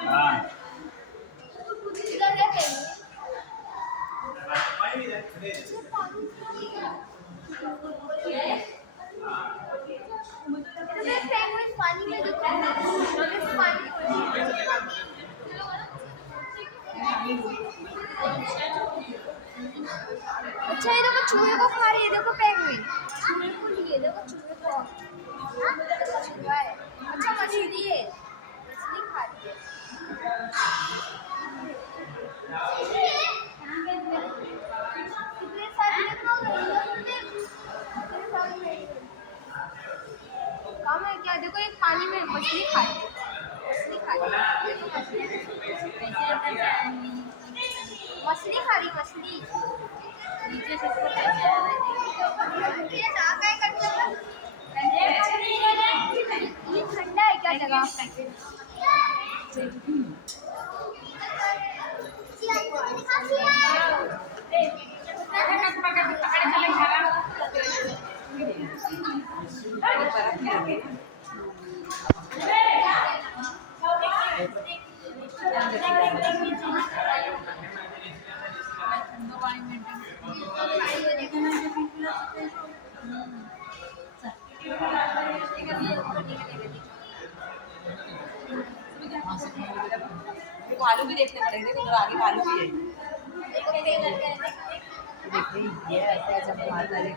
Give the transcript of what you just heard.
हाँ। इधर है पेंगुइन। इधर पेंगुइन पानी में देखो, इधर पानी में। अच्छा ये देखो चूहे को खा रही है, देखो पेंगुइन चूहे को लिए, देखो चूहे को। हाँ देखो चूहा है। अच्छा मछली है, मछली खा रही है। कितने सारे देखो कितने सारे काम है क्या, देखो एक पानी में मछली खा रही है, मछली खा रही है, देखो मछली खा रही, मछली नीचे से ये ना क्या करते हैं, ये ठंडा है क्या जगह। भालू भी देखने पड़ेंगे, उधर आगे भालू भी है। देखिए ये ऐसे ऐसे मारता है।